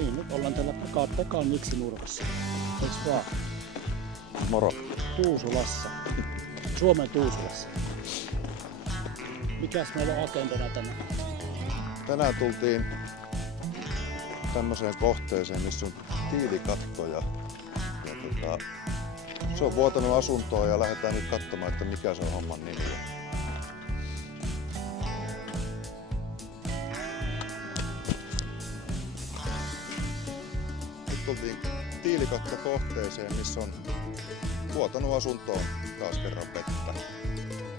Niin, nyt ollaan täällä Pekan Niksinurkassa. Eiks vaan? Moro. Tuusulassa. Suomen Tuusulassa. Mikäs meillä on agendana tänään? Tänään tultiin tämmöiseen kohteeseen, missä on tiilikatto ja se on vuotanut asuntoa ja lähdetään nyt katsomaan, että mikä se on homman nimi. Nyt tultiin tiilikattokohteeseen, missä on vuotanut asuntoon taas kerran vettä.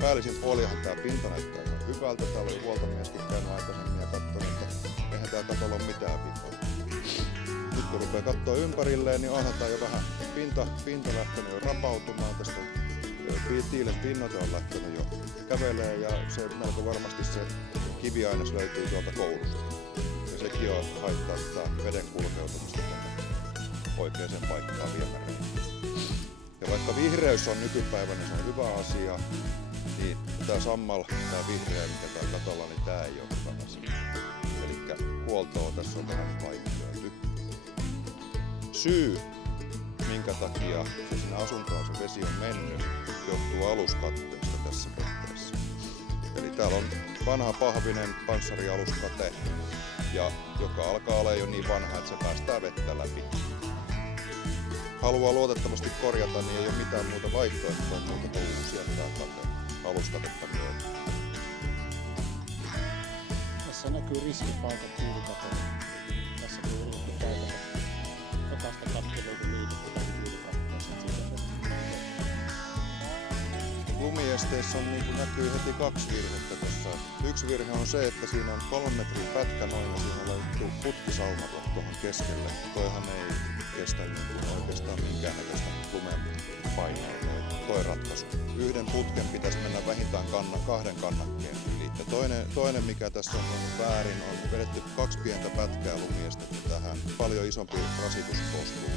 Päällisin puolihan tää pinta näyttää ihan hyvältä. Täällä oli huoltomieskin käynyt aikaisemmin ja katsonut, että eihän tää katolla ole mitään vikoa. Nyt kun rupeaa kattoo ympärilleen, niin onhan tää jo vähän pinta lähtenyt jo rapautumaan. Tästä tiilen pinnoite on lähtenyt jo kävelee ja se melko varmasti se kiviaines löytyy tuolta koulusta. Ja sekin on haittaa tätä veden kulkeutumista oikeaan paikkaan viemäriin. Ja vaikka vihreys on nykypäivänä, se on hyvä asia, niin tää sammal, tää vihreä, mikä tää katolla, niin tää ei oo hyvä asia. Elikkä huoltoa tässä on vähän vaikeaa. Syy, minkä takia se sinne asuntoon se vesi on mennyt, johtuu aluskatteesta tässä kohteessa. Eli täällä on vanha pahvinen panssarialuskate, ja joka alkaa olla jo niin vanha, että se päästää vettä läpi. Haluaa luotettavasti korjata, niin ei ole mitään muuta vaihtoehtoa muuta kuin uusia aluskatetta myöten. Tässä näkyy riskipaikat tiilikatolla. Tässä voi riskipaikat. Jokaista kattelua liitetään tiilikattoon. Lumiesteessä on, niin kuin näkyy heti kaksi virhettä tässä. Yksi virhe on se, että siinä on 3 metrin pätkä noin ja siinä löytyy putkisauma tuohon keskelle. Toihan ei kestä oikeastaan minkäännäköistä lumen painoa toi ratkaisu. Yhden putken pitäisi mennä vähintään 2 kannakkeen yli. Ja toinen mikä tässä on väärin on vedetty 2 pientä pätkää lumiestettä tähän. Paljon isompi rasitus koostuu.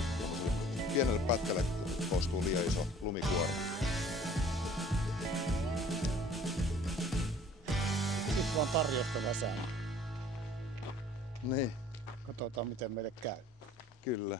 Pienelle pätkälle koostuu liian iso lumikuorma. Nyt vaan tarjousta väsään. Niin. Katsotaan miten meille käy. Kyllä.